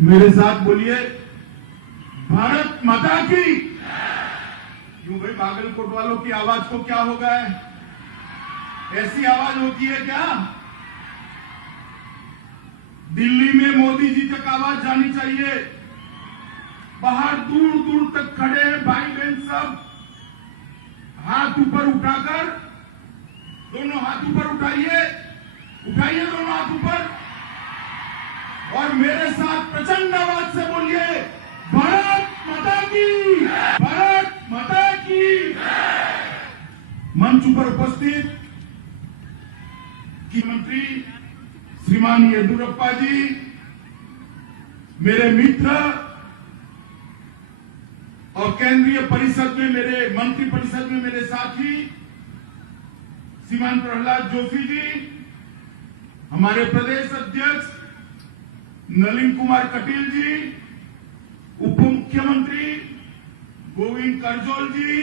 मेरे साथ बोलिए, भारत माता की। क्यों भाई, बागलकोट वालों की आवाज को क्या हो गया है? ऐसी आवाज होती है क्या? दिल्ली में मोदी जी तक आवाज जानी चाहिए। बाहर दूर दूर तक खड़े हैं भाई बहन सब, हाथ ऊपर उठाकर, दोनों हाथ ऊपर उठाइए, उठाइए दोनों हाथ ऊपर, और मेरे साथ प्रचंड आवाज से बोलिए, भारत माता की, भारत माता की। मंच पर उपस्थित मुख्यमंत्री श्रीमान येदियुरप्पा जी, मेरे मित्र और केंद्रीय परिषद में मेरे मंत्री परिषद में मेरे साथी श्रीमान प्रहलाद जोशी जी, हमारे प्रदेश अध्यक्ष नलिन कुमार कटील जी, उप मुख्यमंत्री गोविंद कारजोल जी,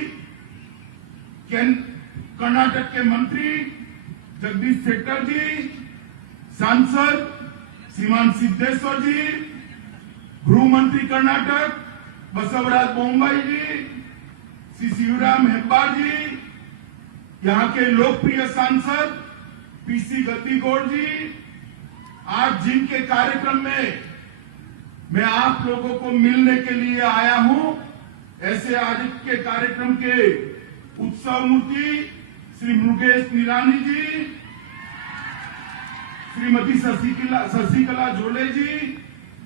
कर्नाटक के मंत्री जगदीश शेट्टर जी, सांसद श्रीमान सिद्धेश्वर जी, गृह मंत्री कर्नाटक बसवराज बोम्बाई जी, श्री शिवराम हेब्बार जी, यहाँ के लोकप्रिय सांसद पीसी गद्दीगौड़ जी, आज जिनके कार्यक्रम में मैं आप लोगों को मिलने के लिए आया हूं, ऐसे आज के कार्यक्रम के उत्सव मूर्ति श्री मुकेश निरानी जी, श्रीमती शशिकला जोले जी,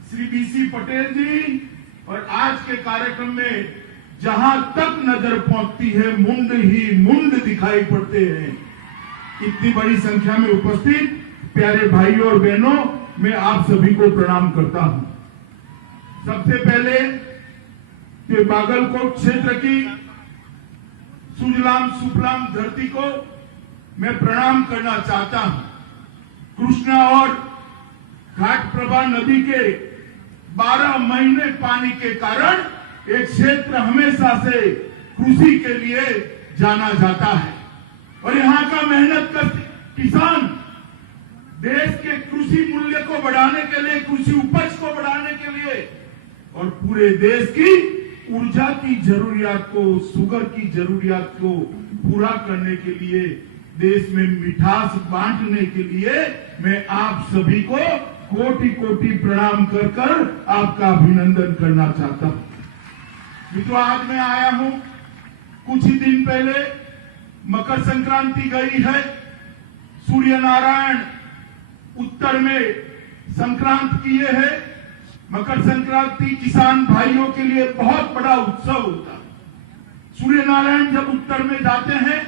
श्री बीसी पटेल जी, और आज के कार्यक्रम में जहां तक नजर पहुंचती है मुंड ही मुंड दिखाई पड़ते हैं। इतनी बड़ी संख्या में उपस्थित प्यारे भाइयों और बहनों, मैं आप सभी को प्रणाम करता हूं। सबसे पहले तो बागलकोट क्षेत्र की सुजलाम सुफलाम धरती को मैं प्रणाम करना चाहता हूं। कृष्णा और घाटप्रभा नदी के 12 महीने पानी के कारण एक क्षेत्र हमेशा से कृषि के लिए जाना जाता है, और यहाँ का मेहनत का किसान देश के कृषि मूल्य को बढ़ाने के लिए, कृषि उपज को बढ़ाने के लिए, और पूरे देश की ऊर्जा की जरूरियात को, शुगर की जरूरियात को पूरा करने के लिए, देश में मिठास बांटने के लिए मैं आप सभी को कोटि कोटि प्रणाम कर कर आपका अभिनंदन करना चाहता हूं। मित्रों, आज मैं आया हूं, कुछ ही दिन पहले मकर संक्रांति गई है। सूर्य नारायण उत्तर में संक्रांत किए हैं। मकर संक्रांति किसान भाइयों के लिए बहुत बड़ा उत्सव होता है। सूर्य नारायण जब उत्तर में जाते हैं,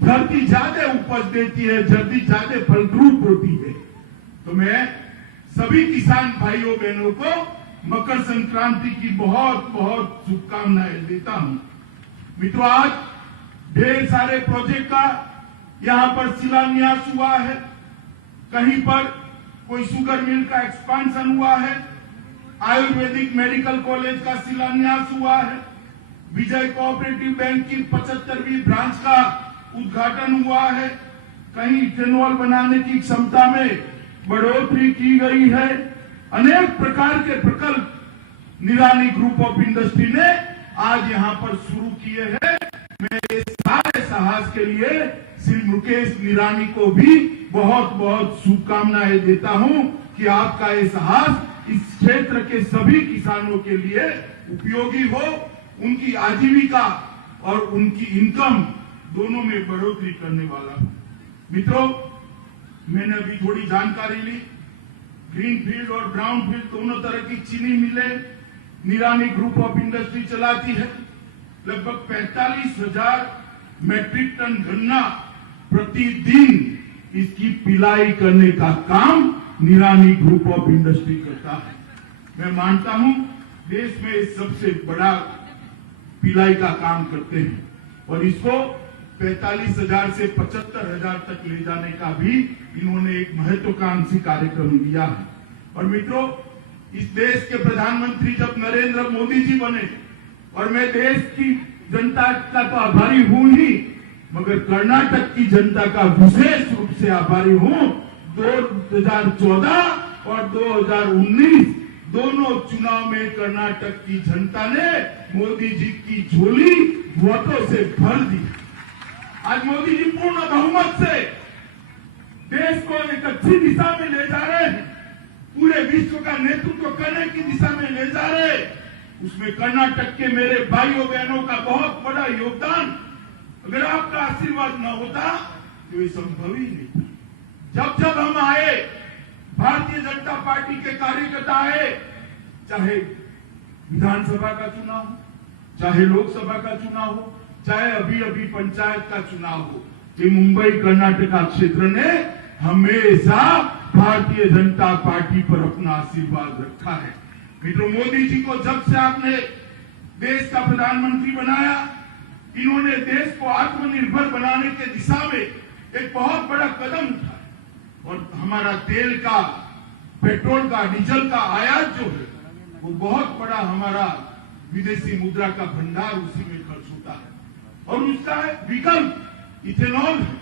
धरती ज्यादा उपज देती है, धरती ज्यादा फलद्रुप होती है। तो मैं सभी किसान भाइयों बहनों को मकर संक्रांति की बहुत बहुत शुभकामनाएं देता हूं। मित्रों, आज ढेर सारे प्रोजेक्ट का यहां पर शिलान्यास हुआ है। कहीं पर कोई शुगर मिल का एक्सपांशन हुआ है, आयुर्वेदिक मेडिकल कॉलेज का शिलान्यास हुआ है, विजय कोऑपरेटिव बैंक की 75वीं ब्रांच का उद्घाटन हुआ है, कहीं इथेनॉल बनाने की क्षमता में बढ़ोतरी की गई है। अनेक प्रकार के प्रकल्प निरानी ग्रुप ऑफ इंडस्ट्री ने आज यहाँ पर शुरू किए हैं। मैं इस सारे साहस के लिए श्री मुकेश निरानी को भी बहुत बहुत शुभकामनाएं देता हूं कि आपका ये साहस इस क्षेत्र के सभी किसानों के लिए उपयोगी हो, उनकी आजीविका और उनकी इनकम दोनों में बढ़ोतरी करने वाला हो। मित्रों, मैंने अभी थोड़ी जानकारी ली। ग्रीन फील्ड और ब्राउन फील्ड दोनों तरह की चीनी मिलें निरानी ग्रुप ऑफ इंडस्ट्री चलाती है। लगभग 45,000 मैट्रिक टन गन्ना प्रतिदिन इसकी पिलाई करने का काम निरानी ग्रुप ऑफ इंडस्ट्री करता है। मैं मानता हूं देश में सबसे बड़ा पिलाई का काम करते हैं, और इसको 45,000 से 75,000 तक ले जाने का भी इन्होंने एक महत्वाकांक्षी कार्यक्रम लिया है। और मित्रों, इस देश के प्रधानमंत्री जब नरेंद्र मोदी जी बने, और मैं देश की जनता का तो आभारी हूं ही, मगर कर्नाटक की जनता का विशेष रूप से आभारी हूं। 2014 और 2019 दोनों चुनाव में कर्नाटक की जनता ने मोदी जी की झोली वोटों से भर दी। आज मोदी जी पूर्ण बहुमत से देश को एक अच्छी दिशा में ले जा रहे हैं, पूरे विश्व का नेतृत्व करने की दिशा में ले जा रहे हैं। उसमें कर्नाटक के मेरे भाइयों बहनों का बहुत बड़ा योगदान। अगर आपका आशीर्वाद न होता तो ये संभव ही नहीं था। जब जब हम आए, भारतीय जनता पार्टी के कार्यकर्ता आए, चाहे विधानसभा का चुनाव हो, चाहे लोकसभा का चुनाव हो, चाहे अभी अभी पंचायत का चुनाव हो, ये मुंबई कर्नाटका क्षेत्र ने हमेशा भारतीय जनता पार्टी पर अपना आशीर्वाद रखा है। मित्रों, मोदी जी को जब से आपने देश का प्रधानमंत्री बनाया, इन्होंने देश को आत्मनिर्भर बनाने के दिशा में एक बहुत बड़ा कदम उठाया और हमारा तेल का, पेट्रोल का, डीजल का आयात जो है वो बहुत बड़ा हमारा विदेशी मुद्रा का भंडार उसी में खर्च होता है। और उसका विकल्प इथेनॉल है,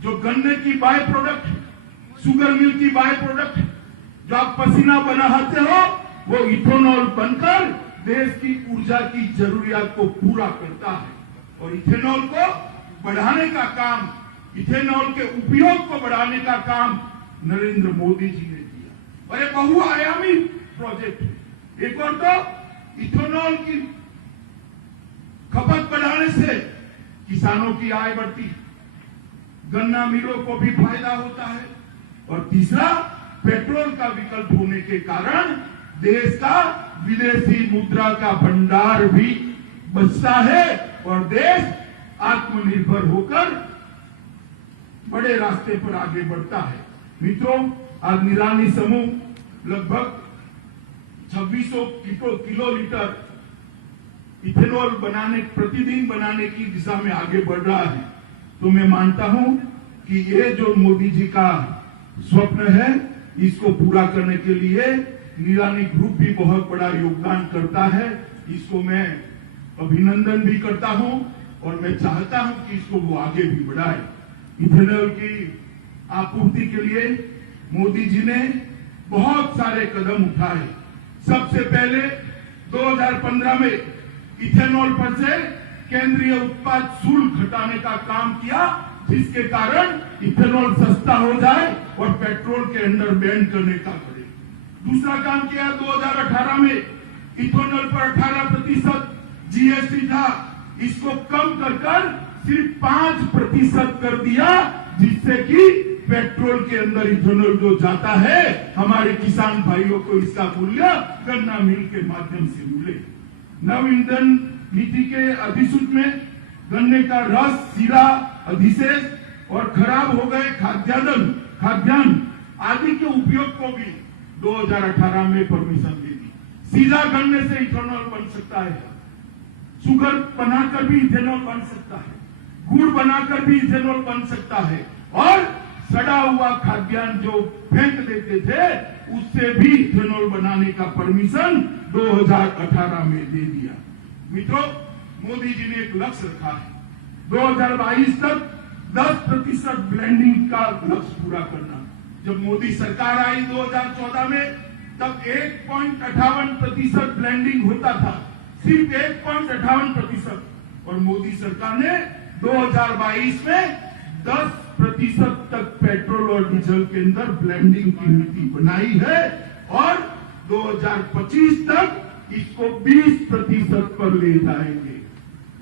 जो गन्ने की बाय प्रोडक्ट है, शुगर मिल की बाय प्रोडक्ट है, जो आप पसीना बनाते हो वो इथेनॉल बनकर देश की ऊर्जा की जरूरियात को पूरा करता है। और इथेनॉल को बढ़ाने का काम, इथेनॉल के उपयोग को बढ़ाने का काम नरेंद्र मोदी जी ने किया और एक बहुआयामी प्रोजेक्ट है। एक और तो इथेनॉल की खपत बढ़ाने से किसानों की आय बढ़ती है, गन्ना मिलों को भी फायदा होता है और तीसरा पेट्रोल का विकल्प होने के कारण देश का विदेशी मुद्रा का भंडार भी बचता है और देश आत्मनिर्भर होकर बड़े रास्ते पर आगे बढ़ता है। मित्रों, आज निरानी समूह लगभग 2600 किलोलीटर इथेनॉल प्रतिदिन बनाने की दिशा में आगे बढ़ रहा है। तो मैं मानता हूं कि ये जो मोदी जी का स्वप्न है, इसको पूरा करने के लिए निरानी ग्रुप भी बहुत बड़ा योगदान करता है। इसको मैं अभिनंदन भी करता हूं और मैं चाहता हूं कि इसको वो आगे भी बढ़ाए। इथेनॉल की आपूर्ति के लिए मोदी जी ने बहुत सारे कदम उठाए। सबसे पहले 2015 में इथेनॉल पर से केंद्रीय उत्पाद शुल्क घटाने का काम किया, जिसके कारण इथेनॉल सस्ता हो जाए और पेट्रोल के अंदर बैन करने का करे। दूसरा काम किया 2018 में इथेनॉल पर 18% जीएसटी था, इसको कम कर सिर्फ 5% कर दिया, जिससे कि पेट्रोल के अंदर इथेनॉल जो जाता है हमारे किसान भाइयों को इसका मूल्य गन्ना मिल के माध्यम से मिले। नव ईंधन नीति के अधिसूचना में गन्ने का रस, सीरा, अधिशेष और खराब हो गए खाद्यान्न आदि के उपयोग को भी 2018 में परमिशन दे दी। सीधा गन्ने से इथेनॉल बन सकता है, शुगर बनाकर भी इथेनॉल बन सकता है, गुड़ बनाकर भी इथेनॉल बन सकता है और सड़ा हुआ खाद्यान्न जो फेंक देते थे उससे भी इथेनॉल बनाने का परमिशन 2018 में दे दिया। मित्रों, मोदी जी ने एक लक्ष्य रखा है, 2022 तक 10% ब्लेंडिंग का लक्ष्य पूरा करना। जब मोदी सरकार आई 2014 में, तब 1.58% ब्लेंडिंग होता था, सिर्फ 1.58%, और मोदी सरकार ने 2022 में 10% तक पेट्रोल और डीजल के अंदर ब्लेंडिंग की नीति बनाई है और 2025 तक इसको 20% पर ले जाएंगे।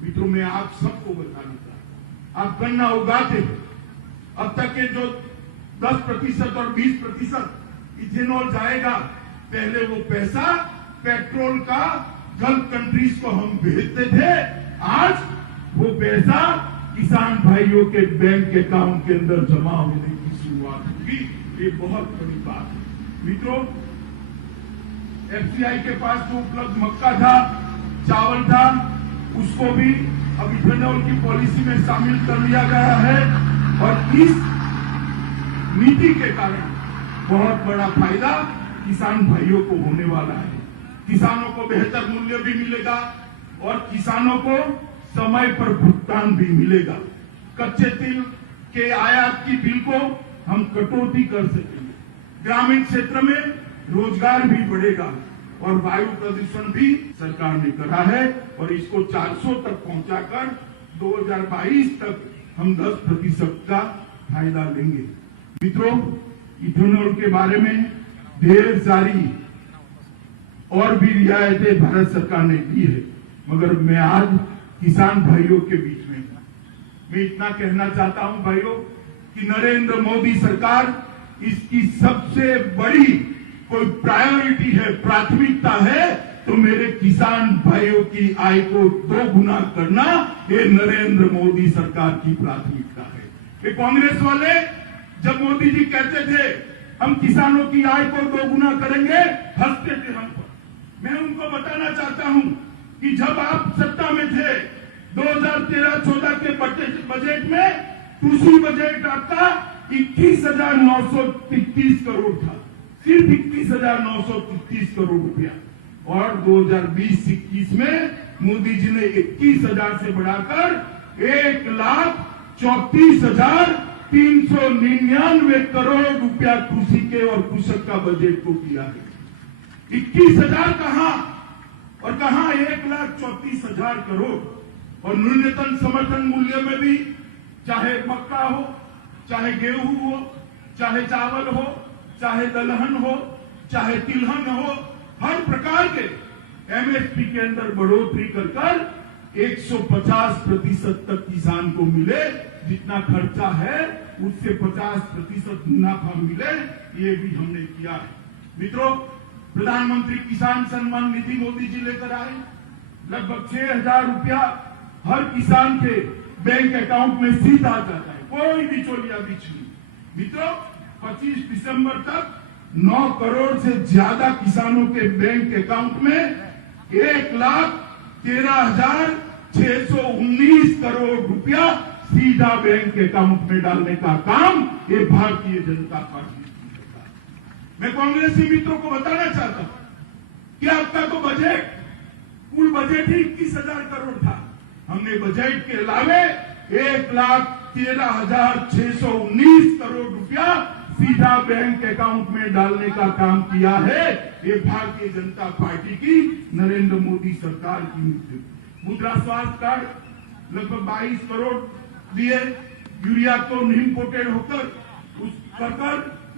मित्रों, मैं आप सबको बताना चाहता हूं, आप गन्ना उगाते हो, अब तक के जो 10% और 20% इथेनॉल जाएगा, पहले वो पैसा पेट्रोल का गल्फ कंट्रीज को हम भेजते थे, आज वो पैसा किसान भाइयों के बैंक अकाउंट के अंदर जमा होने की शुरुआत होगी। ये बहुत बड़ी बात है। मित्रों, एफसीआई के पास जो उपलब्ध मक्का था, चावल था, उसको भी अब इथेनॉल की पॉलिसी में शामिल कर लिया गया है और इस नीति के कारण बहुत बड़ा फायदा किसान भाइयों को होने वाला है। किसानों को बेहतर मूल्य भी मिलेगा और किसानों को समय पर भुगतान भी मिलेगा। कच्चे तेल के आयात की बिल को हम कटौती कर सकेंगे। ग्रामीण क्षेत्र में रोजगार भी बढ़ेगा और वायु प्रदूषण भी सरकार ने करा है और इसको 400 तक पहुंचाकर 2022 तक हम 10% का फायदा लेंगे। मित्रों, इथेनॉल के बारे में ढेर सारी और भी रियायतें भारत सरकार ने दी है, मगर मैं आज किसान भाइयों के बीच में हूं। मैं इतना कहना चाहता हूं भाइयों कि नरेंद्र मोदी सरकार इसकी सबसे बड़ी कोई प्रायोरिटी है, प्राथमिकता है तो मेरे किसान भाइयों की आय को 2 गुना करना, ये नरेंद्र मोदी सरकार की प्राथमिकता है। ये कांग्रेस वाले जब मोदी जी कहते थे हम किसानों की आय को 2 गुना करेंगे, हंसते थे हम पर। मैं उनको बताना चाहता हूं कि जब आप सत्ता में थे 2013-14 के बजट में कृषि बजट आपका 21,933 करोड़ था, सिर्फ 21,933 करोड़ रुपया, और 2020-21 में मोदी जी ने 21,000 से बढ़ाकर 1,34,399 करोड़ रुपया कृषि के और कृषक का बजट को किया है। 21,000 कहां और कहां 1,34,000 करोड़। और न्यूनतम समर्थन मूल्य में भी चाहे मक्का हो, चाहे गेहूं हो, चाहे चावल हो, चाहे दलहन हो, चाहे तिलहन हो, हर प्रकार के एमएसपी के अंदर बढ़ोतरी कर 150% तक किसान को मिले, जितना खर्चा है उससे 50% मुनाफा मिले, ये भी हमने किया है। मित्रों, प्रधानमंत्री किसान सम्मान निधि मोदी जी लेकर आए, लगभग 6,000 रुपया हर किसान के बैंक अकाउंट में सीधा जाता है, कोई बिचौलिया बीच नहीं। मित्रों, 25 दिसंबर तक 9 करोड़ से ज्यादा किसानों के बैंक अकाउंट में 1,13,619 करोड़ रुपया सीधा बैंक अकाउंट में डालने का काम ये भारतीय जनता पार्टी की सरकार। मैं कांग्रेसी मित्रों को बताना चाहता हूं कि आपका तो बजट, कुल बजट ही 21,000 करोड़ था। हमने बजट के अलावे 1,13,619 करोड़ रुपया सीधा बैंक अकाउंट में डालने का काम किया है। ये भारतीय जनता पार्टी की, नरेंद्र मोदी सरकार की नीति। मुद्रा स्वास्थ्य कार्ड लगभग 22 करोड़ दिए, यूरिया तो इम्पोर्टेड होकर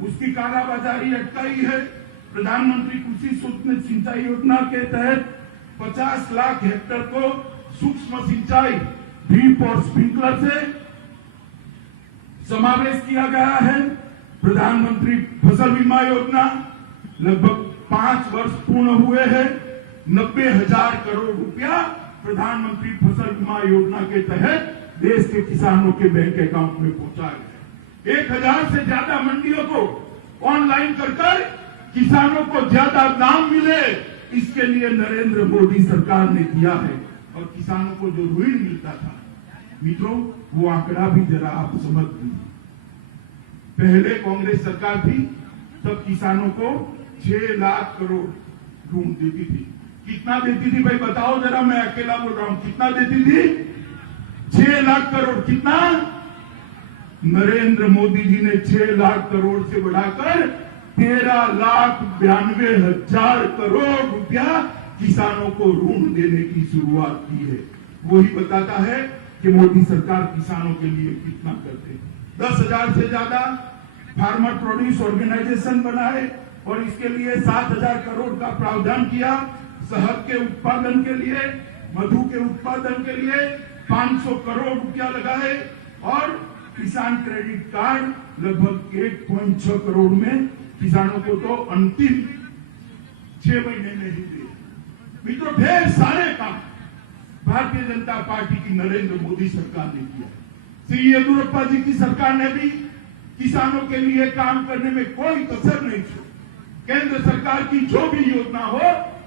उसकी कालाबाजारी अटकाई है। प्रधानमंत्री कृषि सूक्ष्म सिंचाई योजना के तहत 50 लाख हेक्टेयर को सूक्ष्म सिंचाई ड्रिप और स्प्रिंकलर से समावेश किया गया है। प्रधानमंत्री फसल बीमा योजना लगभग 5 वर्ष पूर्ण हुए हैं, 90,000 करोड़ रुपया प्रधानमंत्री फसल बीमा योजना के तहत देश के किसानों के बैंक अकाउंट में पहुंचा गया। 1,000 से ज्यादा मंडियों को ऑनलाइन कर किसानों को ज्यादा दाम मिले, इसके लिए नरेंद्र मोदी सरकार ने किया है। और किसानों को जो ऋण मिलता था, मित्रों, वो आंकड़ा भी जरा आप समझ लीजिए। पहले कांग्रेस सरकार थी तब किसानों को 6 लाख करोड़ ऋण देती थी। कितना देती थी भाई बताओ जरा, मैं अकेला बोल रहा हूं, कितना देती थी? 6 लाख करोड़। कितना? नरेंद्र मोदी जी ने 6 लाख करोड़ से बढ़ाकर 13,92,000 करोड़ रुपया किसानों को ऋण देने की शुरुआत की है। वही बताता है कि मोदी सरकार किसानों के लिए कितना करते हैं। 10,000 से ज्यादा फार्मर प्रोड्यूस ऑर्गेनाइजेशन बनाए और इसके लिए 7,000 करोड़ का प्रावधान किया। शहद के उत्पादन के लिए, मधु के उत्पादन के लिए 500 करोड़ रुपया लगाए और किसान क्रेडिट कार्ड लगभग 1.6 करोड़ में किसानों को तो अंतिम 6 महीने में ही दिए। मित्रों, ढेर सारे काम भारतीय जनता पार्टी की नरेंद्र मोदी सरकार ने किया। श्री येदियुरप्पा जी की सरकार ने भी किसानों के लिए काम करने में कोई कसर नहीं छोड़ी। केंद्र सरकार की जो भी योजना हो,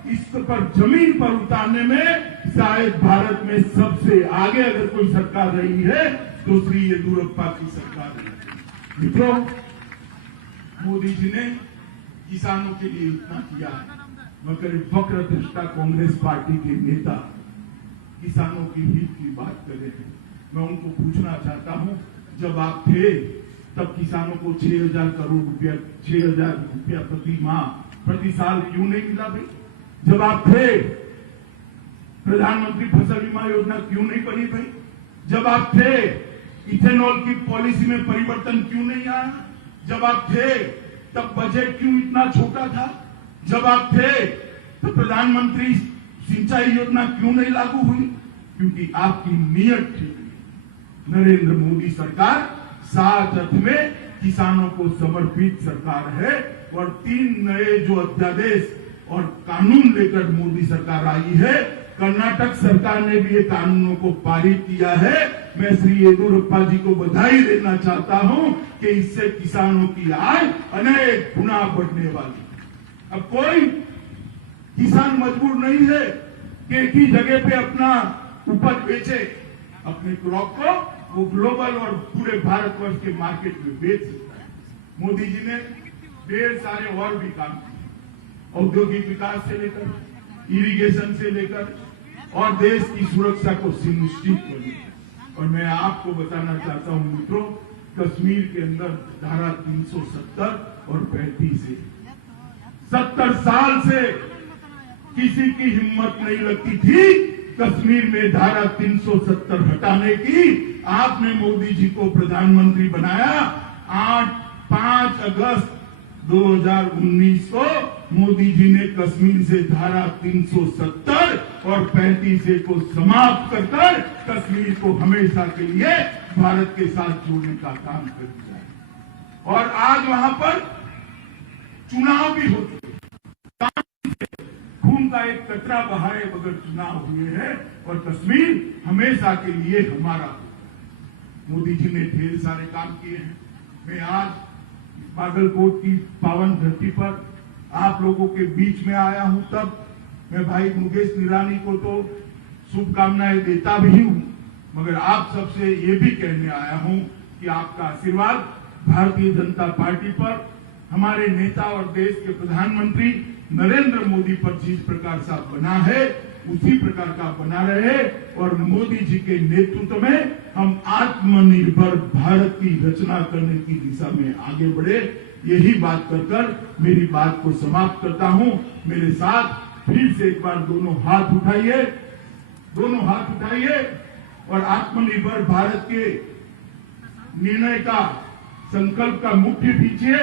इस पर जमीन पर उतारने में शायद भारत में सबसे आगे अगर कोई सरकार रही है तो श्री येदियुरप्पा की सरकार है। मित्रों, मोदी जी ने किसानों के लिए इतना किया है, मगर वक्र दृष्टा कांग्रेस पार्टी के नेता किसानों की हित की बात कर रहे हैं। मैं उनको पूछना चाहता हूं, जब आप थे तब किसानों को 6,000 करोड़ रुपया, 6,000 रुपया प्रति माह प्रति साल क्यों नहीं मिला भाई? जब आप थे प्रधानमंत्री फसल बीमा योजना क्यों नहीं बनी भाई? जब आप थे इथेनॉल की पॉलिसी में परिवर्तन क्यों नहीं आया? जब आप थे तब बजट क्यों इतना छोटा था? जब आप थे तो प्रधानमंत्री सिंचाई योजना क्यों नहीं लागू हुई? क्योंकि आपकी नीयत ठीक नहीं। नरेंद्र मोदी सरकार सात अर्थ में किसानों को समर्पित सरकार है और 3 नए जो अध्यादेश और कानून लेकर मोदी सरकार आई है, कर्नाटक सरकार ने भी ये कानूनों को पारित किया है। मैं श्री येदियुरप्पा जी को बधाई देना चाहता हूं कि इससे किसानों की आय अनेक गुना बढ़ने वाली। अब कोई किसान मजबूर नहीं है कि एक ही जगह पे अपना उपज बेचे। अपने क्रॉप को वो ग्लोबल और पूरे भारतवर्ष के मार्केट में बेच सकता है। मोदी जी ने ढेर सारे और भी काम किए, औद्योगिक विकास से लेकर इरिगेशन से लेकर और देश की सुरक्षा को सुनिश्चित करने। और मैं आपको बताना चाहता हूं मित्रों, कश्मीर के अंदर धारा 370 और 35 है। 70 साल से किसी की हिम्मत नहीं लगती थी कश्मीर में धारा 370 हटाने की। आपने मोदी जी को प्रधानमंत्री बनाया। 5 अगस्त 2019 को मोदी जी ने कश्मीर से धारा 370 और 35 को समाप्त कर कश्मीर को हमेशा के लिए भारत के साथ जोड़ने का काम कर दिया है। और आज वहां पर चुनाव भी होते, खून का एक कतरा बहाए बगैर चुनाव हुए हैं और कश्मीर हमेशा के लिए हमारा। मोदी जी ने ढेर सारे काम किए हैं। मैं आज बागलकोट की पावन धरती पर आप लोगों के बीच में आया हूं, तब मैं भाई मुकेश निरानी को तो शुभकामनाएं देता भी हूं, मगर आप सबसे ये भी कहने आया हूं कि आपका आशीर्वाद भारतीय जनता पार्टी पर, हमारे नेता और देश के प्रधानमंत्री नरेंद्र मोदी पर जिस प्रकार से बना है उसी प्रकार का बना रहे और मोदी जी के नेतृत्व में हम आत्मनिर्भर भारत की रचना करने की दिशा में आगे बढ़े। यही बात कर मेरी बात को समाप्त करता हूं। मेरे साथ फिर से एक बार दोनों हाथ उठाइए और आत्मनिर्भर भारत के निर्णय का संकल्प का मुट्ठी खींचिए।